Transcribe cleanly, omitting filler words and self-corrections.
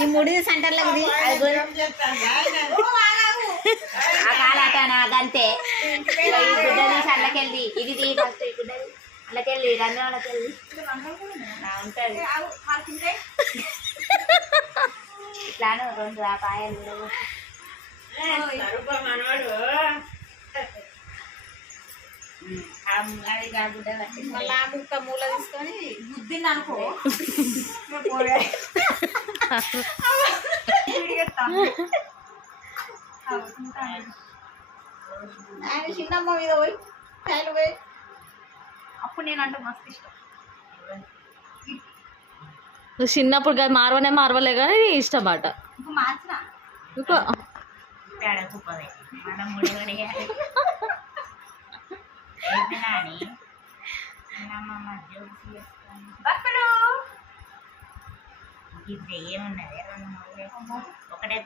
ఈ ముడి సెంటర్లకి అంతే గుడ్డ నుంచి అల్లకెళ్ళి ఇది తీ ఫస్ట్ ఈ గుడ్డ అల్లకెళ్ళి రంగు అల్లకెళ్ళి ఉంటుంది ఇట్లాను 2 ఆ పాయలు అది గుడ్డ కట్టి మళ్ళీ ఆ ముక్క మూల తీసుకొని గుద్దింది అనుకో ఆయన చిన్నమ్మ మీద పోయి కాయలు పోయి అప్పుడు నేనంటే మస్తు ఇష్టం. నువ్వు చిన్నప్పుడు మార్వలే కానీ ఇష్టం అట ఇప్పుడు మార్చిన ఏమున్నది 2 3 ఒకటే